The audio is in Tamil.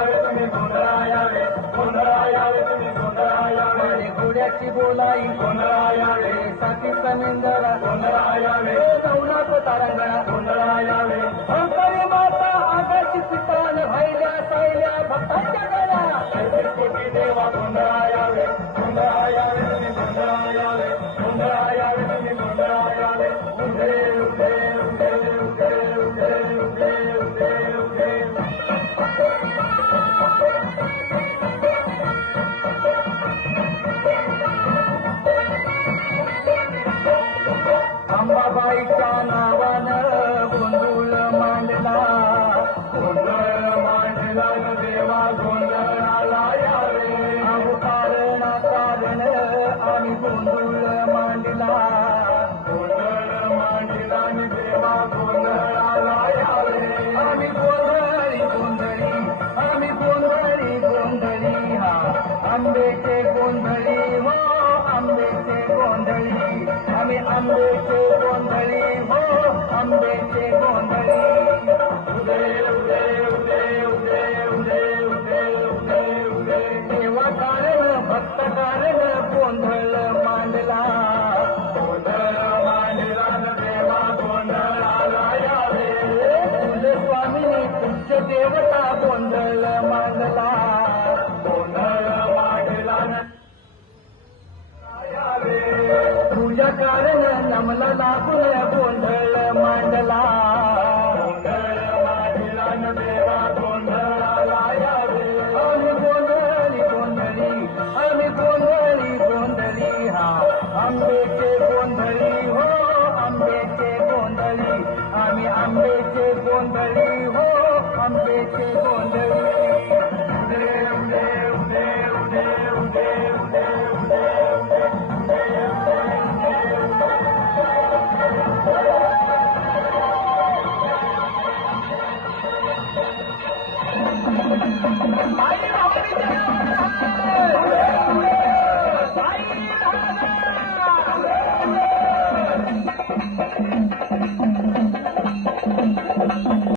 रे तुम्हें गोंधराया बोलाई। गोंधराया रे साथी समिंदरा तारंगणा। गोंधराया बाईच्या नावानं गोंधळ मांडला. गोंधळ मांडला देवा गोंधळाला यावे. अहो कारण कारण आम्ही गोंधळ मांडला. गोंधळ मांडला देवा गोंधळाला यावे. आम्ही गोंधळी गोंधळी आम्ही गोंधळी गोंधळी. हा आंबे அன்பே சேவோன் வழி ஹோ அன்பே சேவோன் வழி தேவகாரன பக்தகாரன போந்தள மாண்டலா போந்தள மாண்டலா தேவா போந்தளாயாவே சுந்தர் சுவாமி துச்ச தேவதா போந்தள மாண்டலா காரண நம்மள நான் போன்ற